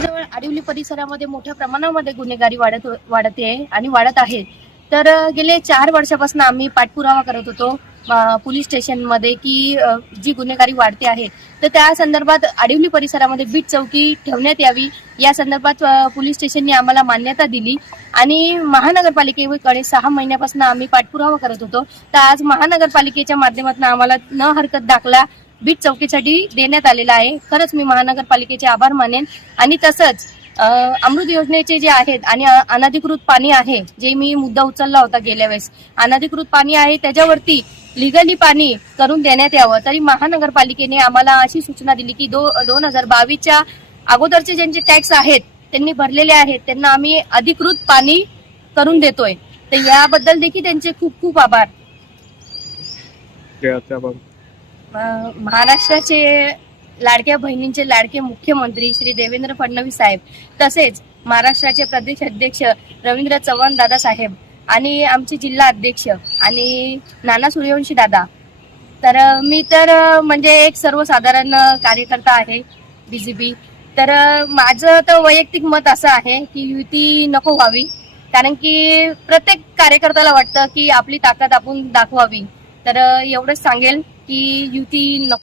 जवळजवळ आडिवली परिसरामध्ये मोठ्या प्रमाणामध्ये गुन्हेगारी वाढते आणि वाढत आहे. तर गेले 4 वर्षापासून आम्ही पाठपुरावा करत होतो पोलीस स्टेशनमध्ये की जी गुन्हेगारी वाढते आहे तर त्या संदर्भात आडिवली परिसरामध्ये बीट चौकी ठेवण्यात यावी या संदर्भात पोलीस स्टेशनने आम्हाला मान्यता दिली आणि महानगरपालिकेकडे 6 महिन्यापासून आम्ही पाठपुरावा करत होतो. तर आज महानगरपालिकेच्या माध्यमातून आम्हाला न हरकत दाखला बीट चौकीसाठी देण्यात आलेला आहे. खरंच मी महानगरपालिकेचे आभार मानेन. आणि तसंच अमृत योजनेचे जे आहेत आणि अनधिकृत पाणी आहे, जे मी मुद्दा उचलला होता गेल्या वेळेस, अनधिकृत पाणी आहे त्याच्यावरती लिगली पाणी करून देण्यात यावं. तरी महानगरपालिकेने आम्हाला अशी सूचना दिली की 2022च्या अगोदरचे ज्यांचे टॅक्स आहेत त्यांनी भरलेले आहेत त्यांना आम्ही अधिकृत पाणी करून देतोय. तर याबद्दल देखील त्यांचे खूप खूप आभार. महाराष्ट्राचे लाडक्या बहिणींचे लाडके मुख्यमंत्री श्री देवेंद्र फडणवीस साहेब, तसेच महाराष्ट्राचे प्रदेश अध्यक्ष रवींद्र चव्हाण दादा साहेब आणि आमचे जिल्हा अध्यक्ष आणि नाना सूर्यवंशी दादा. तर मी तर म्हणजे एक सर्वसाधारण कार्यकर्ता आहे बीजेपी. तर माझं तर वैयक्तिक मत असं आहे की युती नको व्हावी, कारण की प्रत्येक कार्यकर्त्याला वाटतं की आपली ताकद आपण दाखवावी. तर एवढंच सांगेल की युती नको.